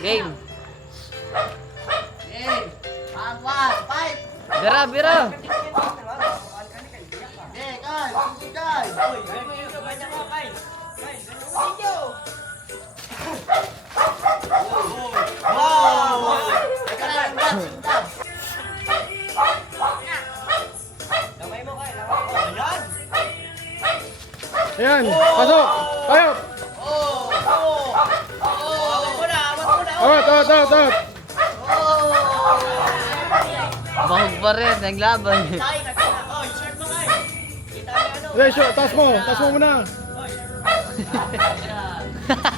Game. Game. One, fight. Bira, bira. Okay, guys. Sige, guys. Wow! Teka lang, sundan. Ayan, pasok. Ayop. Awat, awat, awat, awat. Bahog pa rin, naglaban. Hindi, shoot, taas mo muna.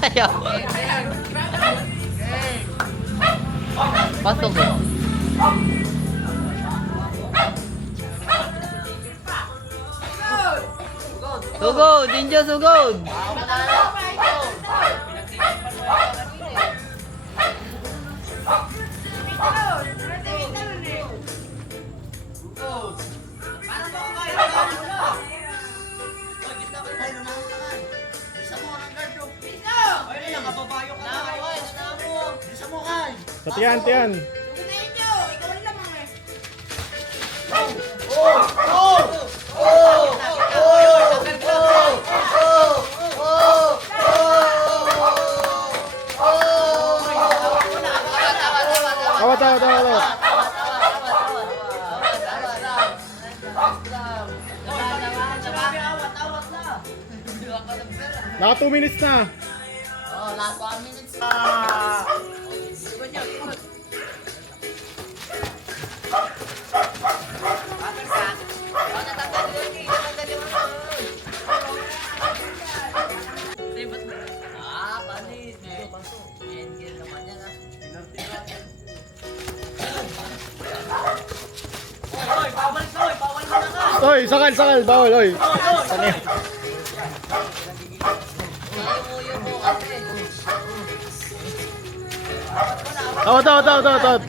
Ayaw. Pasok eh. Sugod, ninja sugod. Tiyan, tiyan. Awat, awat, awat, awat. Naka 2 minutes na. Oh, last 1 minute. Panis. Engel naman yan, ah. Oy, sakal, sakal, bawal, oy. Awat, awat, awat, awat.